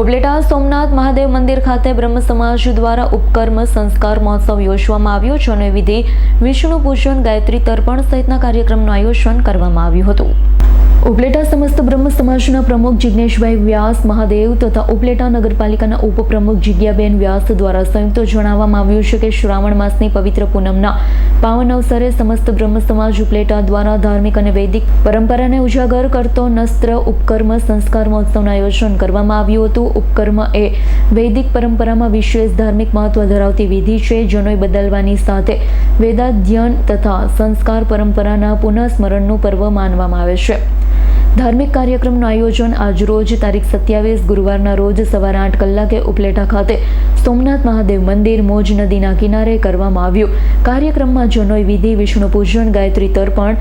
ઉપલેટા સોમનાથ મહાદેવ મંદિર ખાતે બ્રહ્મ સમાજ દ્વારા ઉપકર્મ સંસ્કાર મહોત્સવ યોજવામાં આવ્યો છે અને વિધિ વિષ્ણુ પૂજન ગાયત્રી તર્પણ સહિતના કાર્યક્રમનું આયોજન કરવામાં આવ્યું હતું। ઉપલેટા સમસ્ત બ્રહ્મ સમાજના પ્રમુખ જિગ્નેશભાઈ વ્યાસ મહાદેવ તથા ઉપલેટા નગરપાલિકાના ઉપપ્રમુખ જિજ્ઞાબેન વ્યાસ દ્વારા સંયુક્ત જણાવવામાં આવ્યું છે કે શ્રાવણ માસની પવિત્ર પૂનમના પાવન અવસરે સમસ્ત બ્રહ્મ સમાજ ઉપલેટા દ્વારા ધાર્મિક અને વૈદિક પરંપરાને ઉજાગર કરતો નસ્ત્ર ઉપકર્મ સંસ્કાર મહોત્સવનું આયોજન કરવામાં આવ્યું હતું। ઉપકર્મ એ વૈદિક પરંપરામાં વિશેષ ધાર્મિક મહત્વ ધરાવતી વિધિ છે, જેનો બદલવાની સાથે વેદાધ્યયન તથા સંસ્કાર પરંપરાના પુનઃસ્મરણનું પર્વ માનવામાં આવે છે। ધાર્મિક કાર્યક્રમનું આયોજન આજરોજ તારીખ 27 ગુરુવારના રોજ સવારે 8 કલાકે ઉપલેટા ખાતે સોમનાથ મહાદેવ મંદિર મોજ નદીના કિનારે કરવામાં આવ્યું। કાર્યક્રમમાં જનોઈ વિધિ, વિષ્ણુ પૂજન, ગાયત્રી તર્પણ,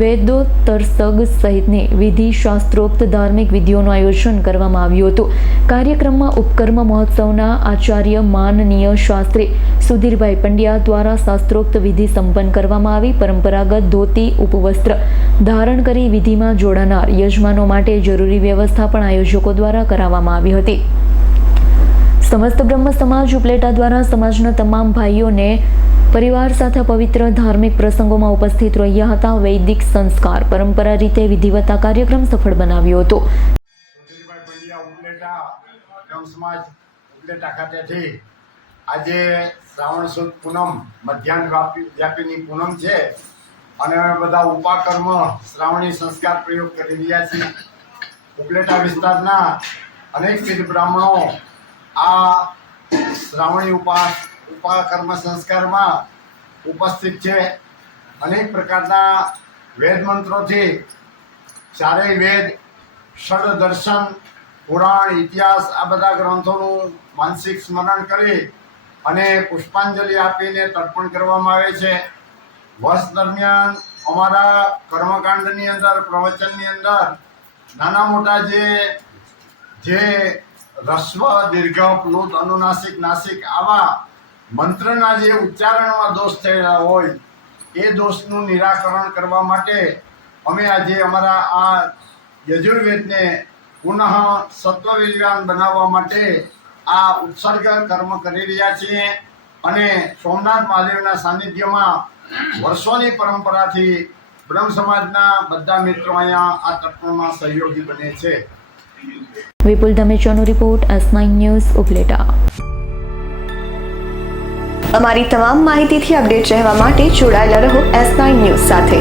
વેદોત્તરસગ સહિતની વિધિ શાસ્ત્રોક્ત ધાર્મિક વિધિઓનું આયોજન કરવામાં આવ્યું હતું। કાર્યક્રમમાં ઉપકર્મ મહોત્સવના આચાર્ય માનનીય શાસ્ત્રી સુધીરભાઈ પંડ્યા દ્વારા શાસ્ત્રોક્ત વિધિ સંપન્ન કરવામાં આવી। પરંપરાગત ધોતી ઉપવસ્ત્ર ધારણ કરી વિધિમાં જોડાનાર યજમાનો માટે જરૂરી વ્યવસ્થા પણ આયોજકો દ્વારા કરાવવામાં આવી હતી। સમસ્ત બ્રહ્મ સમાજ ઉપલેટા દ્વારા સમાજના તમામ ભાઈઓને પરિવાર સાથે પવિત્ર ધાર્મિક પ્રસંગોમાં ઉપસ્થિત રહ્યા હતા। વૈદિક સંસ્કાર પરંપરા રીતે વિધિવત આ કાર્યક્રમ સફળ બનાવ્યો હતો। સુધીરભાઈ પંડ્યા ઉપલેટા બ્રહ્મ સમાજ ઉપલેટા ખાતેથી આજે શ્રાવણ સુદ પૂનમ મધ્યાહન વ્યાપીની પૂનમ છે અને અમે બધા ઉપાકર્મ શ્રાવણી સંસ્કાર પ્રયોગ કરી રહ્યા છીએ। ઉપલેટા વિસ્તારના અનેકવિધ બ્રાહ્મણો આ શ્રાવણી ઉપાકર્મ સંસ્કારમાં ઉપસ્થિત છે। અનેક પ્રકારના વેદ મંત્રોથી ચારેય વેદ, ષડ દર્શન, પુરાણ, ઇતિહાસ આ બધા ગ્રંથોનું માનસિક સ્મરણ કરી અને પુષ્પાંજલિ આપીને તર્પણ કરવામાં આવે છે। વર્ષ દરમિયાન અમારા કર્મકાંડની અંદર, પ્રવચનની અંદર નાના મોટા જે રસ્વ, દીર્ઘ, પ્લુત, અનુનાસિક, નાસિક આવા મંત્રના જે ઉચ્ચારણમાં દોષ થયેલા હોય એ દોષનું નિરાકરણ કરવા માટે અમે આજે અમારા આ યજુર્વેદને પુનઃ સત્વવિજ્ઞાન બનાવવા માટે આ ઉત્સર્ગ કર્મ કરી રહ્યા છીએ અને સોમનાથ મહાદેવના સાનિધ્યમાં વર્ષોની પરંપરાથી બ્રહ્મ સમાજના બધા મિત્રો અહીંયા આ તર્પણમાં સહયોગી બને છે। વિપુલ ધમેચાનો રિપોર્ટ, S9 ન્યૂઝ, ઉપલેટા। અમારી તમામ માહિતીથી અપડેટ રહેવા માટે જોડાયેલા રહો S9 ન્યૂઝ સાથે।